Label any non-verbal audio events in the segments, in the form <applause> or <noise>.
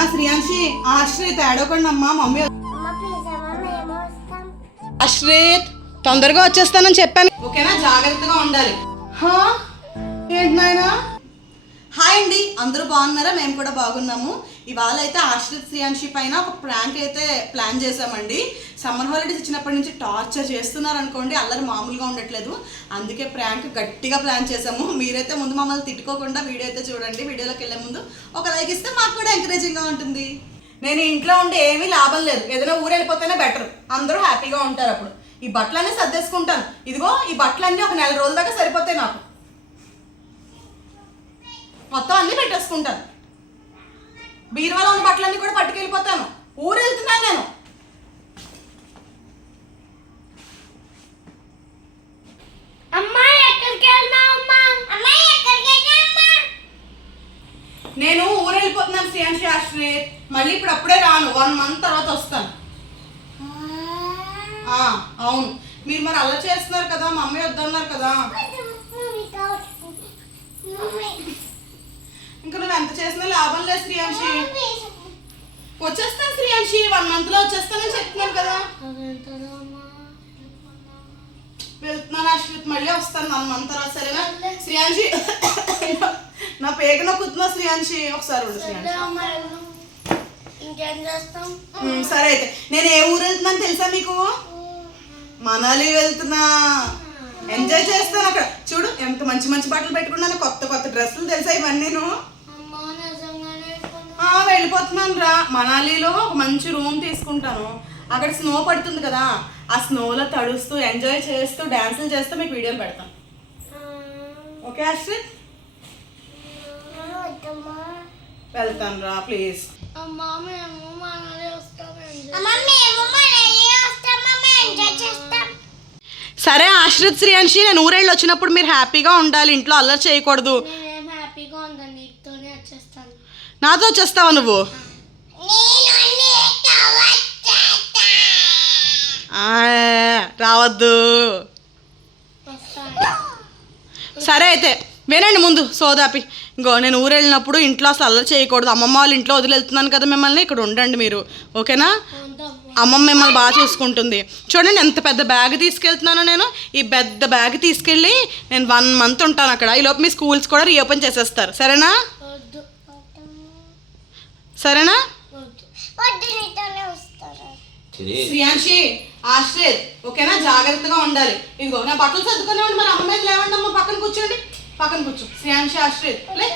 అమ్మా శ్రీయాంశి. ఆశ్రిత్ ఏడవకండి అమ్మా మమ్మీ ఆశ్రిత్ తొందరగా వచ్చేస్తానని చెప్పాను. ఓకేనా? జాగ్రత్తగా ఉండాలి. హా? ఏంటి నాయనా? హాయ్ అండి అందరూ బాగున్నారా? మేము కూడా బాగున్నాము. ఇవాళ అయితే ఆశ్రిత్ శ్రీయాంశి పైన ఒక ప్రాంక్ అయితే ప్లాన్ చేసామండి సమ్మర్ హాలిడేస్ ఇచ్చినప్పటి నుంచి టార్చర్ చేస్తున్నారు అనుకోండి అల్లరి మామూలుగా ఉండట్లేదు. అందుకే ప్రాంక్ గట్టిగా ప్లాన్ చేసాము మీరైతే ముందు మమ్మల్ని తిట్టుకోకుండా వీడియో అయితే చూడండి. వీడియోలోకి వెళ్ళే ముందు ఒక లైక్ ఇస్తే మాకు కూడా ఎంకరేజింగ్గా ఉంటుంది. నేను ఇంట్లో ఉండి ఏమీ లాభం లేదు. ఏదైనా ఊరు వెళ్ళిపోతేనే బెటర్. అందరూ హ్యాపీగా ఉంటారు అప్పుడు. ఈ బట్టలన్నీ సర్దేసుకుంటాను. ఇదిగో ఈ బట్టలన్నీ ఒక నెల రోజుల దాకా సరిపోతాయి నాకు. మొత్తం అన్నీ పెట్టేసుకుంటాను. బీరువాలో ఉన్న బట్టలన్నీ కూడా పట్టుకెళ్ళిపోతాను. ఊరు వెళ్తున్నాను నేను నేను ఊరు వెళ్ళిపోతున్నాను శ్రీయాంశి ఆశ్రిత్ మళ్ళీ ఇప్పుడు అప్పుడే రాను. వన్ మంత్ తర్వాత వస్తాను. అవును. మీరు మరి అలా చేస్తున్నారు కదా మా అమ్మాయి వద్దన్నారు కదా. వన్ మంత్లో వచ్చేస్తానని చెప్తున్నాను కదా. వెళ్తున్నాను అశ్విత్ మళ్ళీ వస్తాను వన్ మంత్ తర్వాత సరేనా? శ్రీయాంశి నా పేగ నొక్కుతున్నా శ్రీయాంశి. ఒకసారి ఉండు శ్రీయాంశి. సరే అయితే. నేను ఏ ఊరు వెళ్తున్నాను తెలుసా మీకు? మనాలి వెళ్తున్నా. ఎంజాయ్ చేస్తాను అక్కడ. చూడు ఎంత మంచి మంచి బట్టలు పెట్టుకున్నాను. కొత్త కొత్త డ్రెస్సులు తెలుసా నిజంగానే ఆ, వెళ్ళిపోతున్నాను రా. మనాలిలో ఒక మంచి రూమ్ తీసుకుంటాను. అక్కడ స్నో పడుతుంది కదా. ఆ స్నోలో తడుస్తూ ఎంజాయ్ చేస్తూ డ్యాన్సులు చేస్తూ మీకు వీడియోలు పెడతాను. ఓకే అశ్విత్ వెళ్తాను రా ప్లీజ్. సరే ఆశ్రిత్ శ్రీయాంశి నేను ఊరెళ్ళి వచ్చినప్పుడు మీరు హ్యాపీగా ఉండాలి. ఇంట్లో అల్లరి చేయకూడదు నేనేం హ్యాపీగా ఉందని నీతోనే వచ్చేస్తాను నాతో చేస్తావా నువ్వు? ఆ, రావద్దు. సరే అయితే వినండి ముందు సోదాపి. ఇంకో నేను ఊరు వెళ్ళినప్పుడు ఇంట్లో అసలు అల్లరి చేయకూడదు. అమ్మమ్మ వాళ్ళ ఇంట్లో వదిలేళ్తున్నాను కదా మిమ్మల్ని ఇక్కడ ఉండండి మీరు. ఓకేనా? అమ్మమ్మ మిమ్మల్ని బాగా చూసుకుంటుంది. చూడండి ఎంత పెద్ద బ్యాగ్ తీసుకెళ్తున్నానో నేను. ఈ పెద్ద బ్యాగ్ తీసుకెళ్ళి నేను వన్ మంత్ ఉంటాను అక్కడ. ఈ లోపు మీ స్కూల్స్ కూడా రీఓపెన్ చేసేస్తారు. సరేనా? సరేనా? శ్రీయాంశి ఆశ్రిత్ ఓకేనా? జాగ్రత్తగా ఉండాలి. ఇదిగో నా బట్టలు సర్దుకునేవాడి మరి అమ్మ మీద లేవండి అమ్మ. పక్కన కూర్చోండి. పక్కన కూర్చో. శ్రీయాంశి ఆశ్రిత్ లే.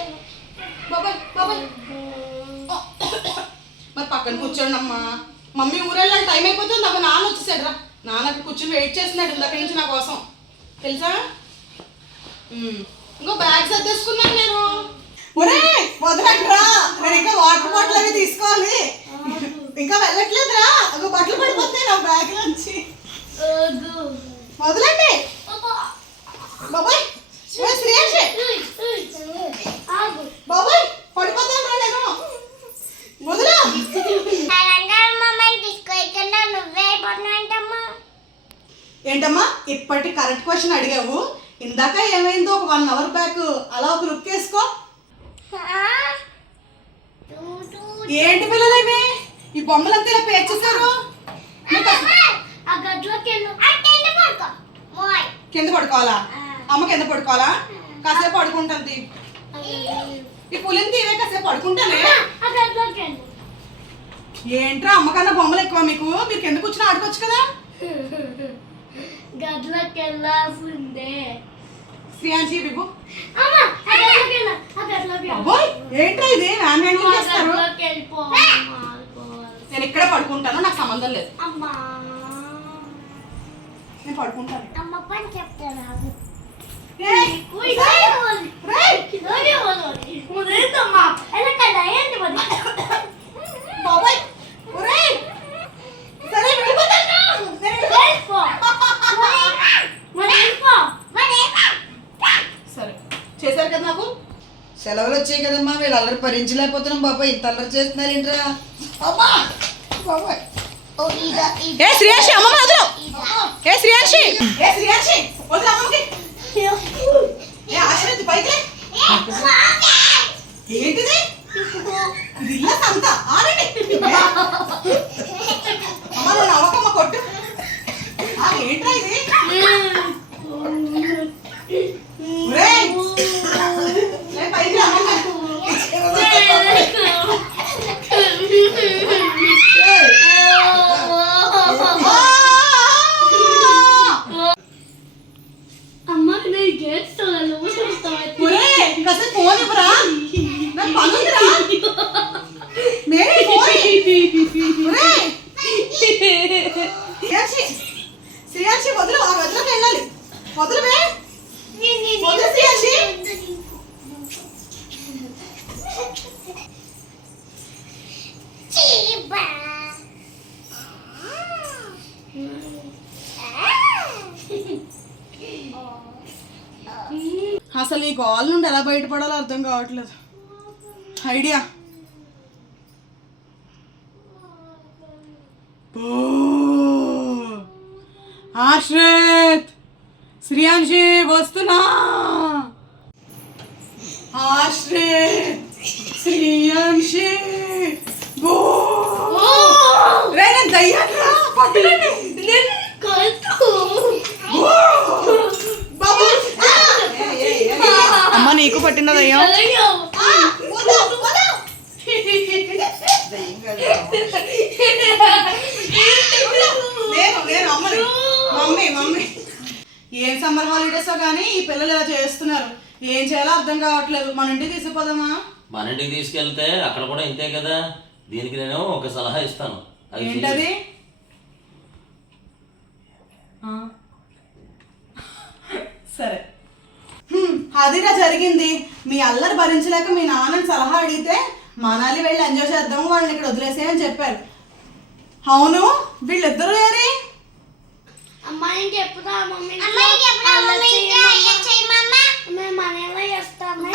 బాబాయ్ బాబాయ్. మరి పక్కన కూర్చోండి అమ్మా. మమ్మీ ఊరెళ్ళాలి టైం అయిపోతుంది. అమ్మ నాన్న వచ్చేసాడు రా నాన్న అక్కడ కూర్చొని వెయిట్ చేస్తున్నాడు ఇందాక నుంచి నా కోసం. తెలుసా. ఇంకో బ్యాగ్ సర్దేసుకున్నాను నేను. ఒరే వదలట్రా నేను ఇంకా వాటర్ బాటిల్ అవి తీసుకోవాలి. ఇంకా వెళ్ళట్లేదురా. ఒక బట్టలు పడిపోతాయి నా బ్యాగ్ నుంచి. వదలండి. బాబాయ్. ఆగు. బాబాయ్ పడిపోతాను రా నేను. వదలా. ఏంటమ్మా ఇప్పటి కరెక్ట్ క్వశ్చన్ అడిగావు. ఇందాక ఏమైందో ఒక వన్ అవర్ బ్యాక్ అలా ఒక లుక్ వేసుకో. ఏంటి పిల్లలు ఇవి ఈ బొమ్మలంతా ఇలా పేర్చేశారు మోయ్. కింద పడుకోవాలా? అమ్మ కింద పడుకోవాలా? కాసేపు పడుకుంటుంది. ఈ పులిని తీవే కాసేపు పడుకుంటానే? ఏంట్రా అమ్మకన్నా బొమ్మలు ఎక్కువ మీకు? మీరు కింద కూర్చుని ఆడుకోవచ్చు కదా? గదిలోకి వెళ్ళాల్సిందే శ్రీయాంశి బిబు అమ్మ ఆ గదిలోకి వెళ్ళు ఆ గదిలోకి వెళ్ళు అబ్బోయ్ ఏంట్రా ఇది? హ్యాండ్ హ్యాండిల్ చేస్తారు. నేను ఇక్కడే పడుకుంటాను నాకు సంబంధం లేదు. అమ్మా. నేను పడుకుంటాను? బాబాయ్. <laughs> సరే. చేశారు కదా నాకు? సెలవులు వచ్చాయి కదమ్మా వీళ్ళు అల్లరి భరించలేకపోతున్నాం బాబాయ్. ఇంత అల్లరి చేస్తున్నారు ఏంట్రా? అమ్మా! బాబాయ్. ఓ, ఇదా, ఇదా. ఏ శ్రీయాషి అమ్మ వదలు. ఇదా. ఏ శ్రీయాషి! ఏ శ్రీయాషి! వదిలే అమ్మకి ఏ ఆశ్రతి పైకి లే. ఏ, బాగా. ఏంటిది ఇదిగో. ఇది ఇల్ల సంత ఆడండి అమ్మ నువ్వు నవ్వకమ్మ కొట్టు ఆ, ఏంట్రా ఇది ఒరేయ్! లే, పైకి రా, అమ్మ. ఆ! అమ్మ నేను చేస్తాను నువ్వు చూస్తావు ఒరేయ్, కాసేపు ఫోన్ ఇవ్వరా నాకు పని ఉందిరా మేరీ ఫోన్ ఇయ్యి. ఒరేయ్! శ్రేయాన్షి శ్రేయాన్షి వదులు ఆ వదులకు వెళ్ళాలి. వదులువే వదులు శ్రేయాన్షి అసలు ఈ గోల్ నుండి ఎలా బయటపడాలో అర్థం కావట్లేదు. ఐడియా. ఆశ్రిత్ శ్రీయాంశి వస్తున్నా! ఆశ్రిత్ శ్రీయాంశి అమ్మ నీకు పట్టిన దయ్యం? ఆ, వద్దు, వద్దు. నేను నేను అమ్మని మమ్మీ మమ్మీ ఏం సమ్మర్ హాలిడేస్ కానీ ఈ పిల్లలు ఇలా చేస్తున్నారు. ఏం చేయాలో అర్థం కావట్లేదు. మన ఇంటికి తీసుకుపోదామా? మన ఇంటికి తీసుకెళ్తే అక్కడ కూడా ఇంతే కదా. దీనికి నేను ఒక సలహా ఇస్తాను. అది. ఏంటది. సరే. అదిరా జరిగింది. మీ అల్లరి భరించలేక మీ నాన్నని సలహా అడిగితే మనాలి వెళ్ళి ఎంజాయ్ చేద్దాము. వాళ్ళని ఇక్కడ వదిలేసేయని చెప్పారు. అవును? వీళ్ళిద్దరూ ఏరి? అమ్మాయికి ఎప్పుడా మమ్మీ? అమ్మాయికి ఎప్పుడా అల్లరి చేయమమ్మా? మేము. మనలో చేస్తాము